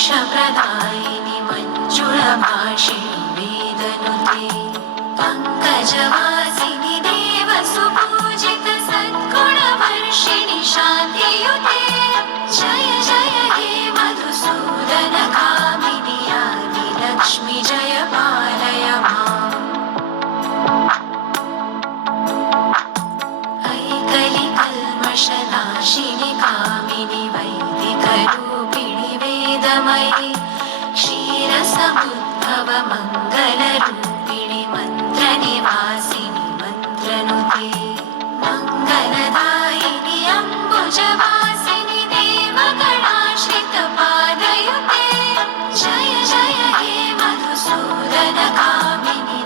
मोक्षप्रदायिनि मञ्जुळभाषिणि वेदनुते पङ्कजवासिनि देवसुपूजित सद्गुणवर्षिणि शान्तियुते जय जय हे मधुसूदनकामिनि आदिलक्ष्मि जय पालय माम् ऐकलिकल्मषनाशिनि कामिनि वैदिकरूपिणि वेदमयि क्षीरसमुद्भव मङ्गलरूपिणि मन्त्रनिवासिनि मन्त्रनुते मङ्गलदायिनि अम्बुजवासिनि देवगणाश्रितपादयुते जय जय हे मधुसूदनकामिनि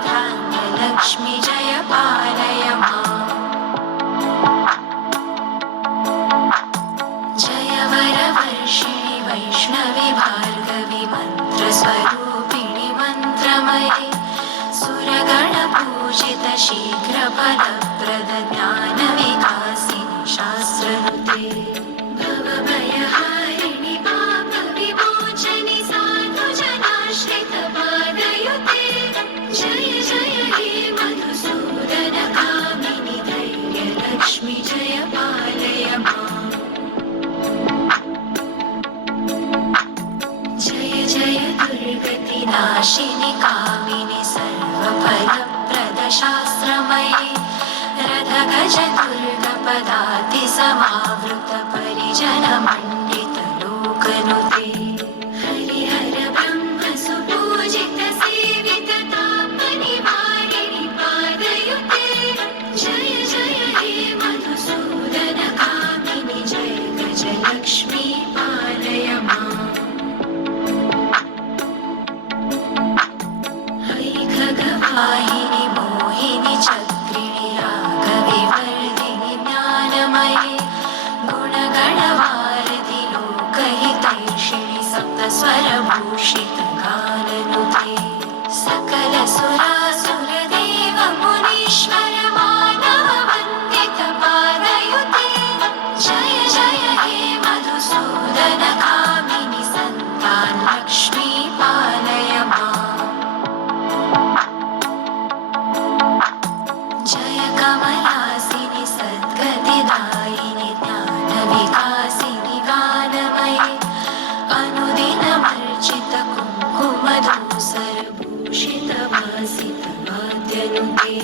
धान्यलक्ष्मि जय पालय माम् जय वरवर्षिणि वैष्णवि भार्गवि मन्त्रस्वरूपिणि मन्त्रमयि सुरगणपूजित शीघ्रफलप्रद ज्ञानविकासिनि शास्त्रनुते भवभयहारिणि पापविमोचनि साधुजनाश्रितपादयुते जय जय हे मधुसूदनकामिनि धैर्यलक्ष्मि जय पालय माम् जय जय दुर्गतिनाशिनि कामिनि सर्वफलप्रद शास्त्रमयि रथगजदुर्गपदाति समावृत परिजनमण्डित लोकनुते हरिहर ब्रह्म सुपूजित सेवित तापनिवारिणि पादयुते जय जय हे मधुसूदनकामिनि जय गजलक्ष्मी पालय माम् वाहिनि मोहिनि चक्रिणि रागविवर्धिनि ज्ञानमयि गुणगणवारधि लोकहितैषिणि सप्तस्वरभूषित गाननुते सकलसुरासुरदेव मुनीश्वर मानव वन्दित पादयुते जय जय हे मधुसूदनकामिनि सन्तानलक्ष्मी पालय माम् जय कमलासिनि सद्गतिदायिनि ज्ञानविकासिनि गानमयि अनुदिनमर्चित कुङ्कुमधूसरभूषित वासित वाद्यनुते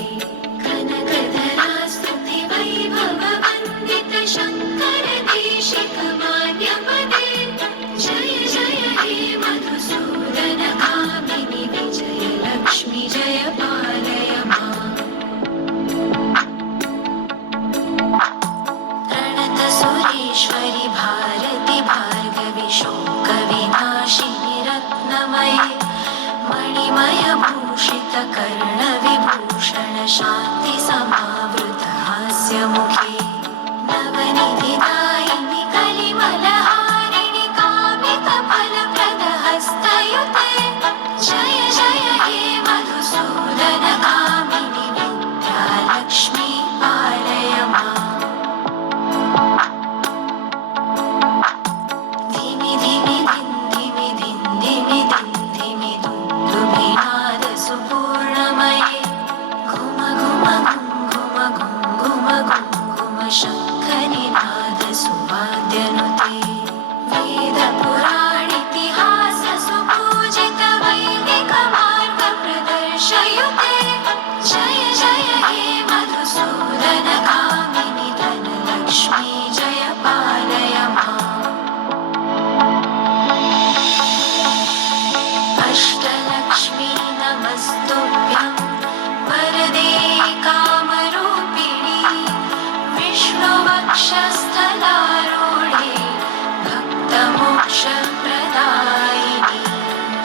कनकधरा स्तुति वैभव वन्दित शङ्कर देशिक मान्यपदे जय जय हे मधुसूदनकामिनि विजयलक्ष्मि जय पालय माम् प्रणतसुरेश्वरि भारति भार्गवि शोकविनाशिनि रत्नमयि मणिमयभूषित कर्णविभूषण शान्ति समावृत हास्यमुखे नवनिधिदायिनि कलिमलहारिणि कामितफलप्रद हस्तयुते जय जय हे मधुसूदनकामिनि विद्यालक्ष्मी पालय माम् धिमि धिमि धिमि धिमि धिमि दुन्दुभिनाद सुपूर्णमये घुम घुम घुम घुम घुम घुम शङ्खनिनाद सुवाद्यनुते वेदपुराणितिहास सुपूजित वैदिक मार्ग प्रदर्शयुते जय जय हे मधुसूदनकामिनि धनलक्ष्मी जय पालय माम् अष्टलक्ष्मी नमस्तुभ्यं वरदे कामरूपिणि विष्णुवक्षस्थलारूढे भक्तमोक्षप्रदायिनि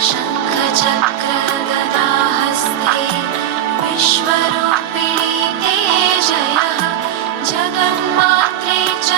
शङ्खचक्रगदाहस्ते विश्वरूपिणि ते जयः जगन्मात्रे च